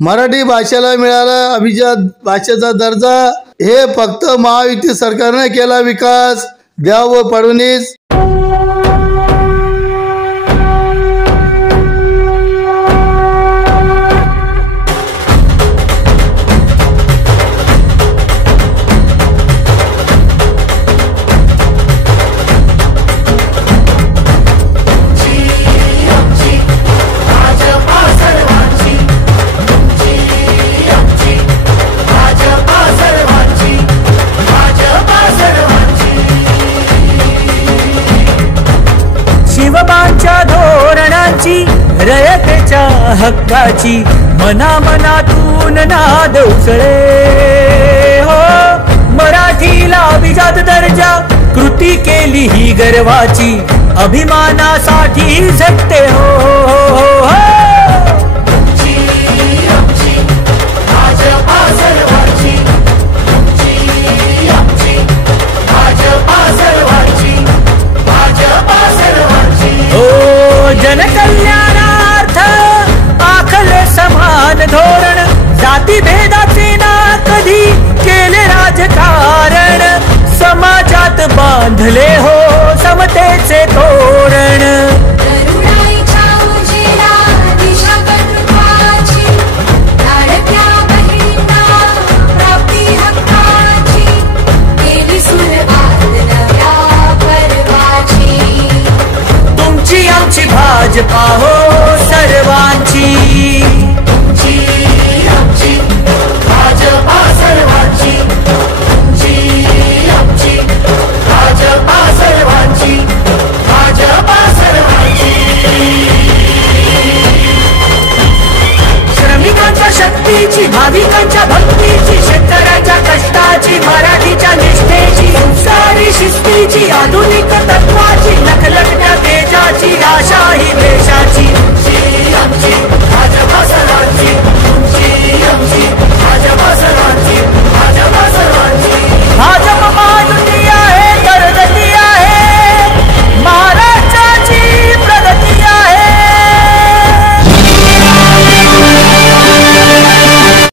मराठी भाषेला मिळाला अभिजात भाषेचा दर्जा हे फक्त महायुती सरकारने केला विकास द्या व फडणवीस शिवबांच्या धोरणांची रयतेच्या हक्काची मनामनातून नाद उसळे हो मराठीला अभिजात दर्जा कृती केली ही गर्वाची अभिमानासाठी झटते हो जनकल्याणार्थ आखले समान धोरण जाती भेदाचे ना कधी केले राजकारण समाजात बांधले हो समतेचे तोरण आमची भाजपा हो सर्वांची आमची भाजपा सर्वांची आमची भाजपा सर्वांची भाजपा सर्वांची श्रमिकांच्या शक्तीची भाविकांच्या भक्तीची शेतकऱ्यांच्या कष्टाची मराठीच्या निष्ठेची संस्कारी शिस्तीची आधुनिक तत्व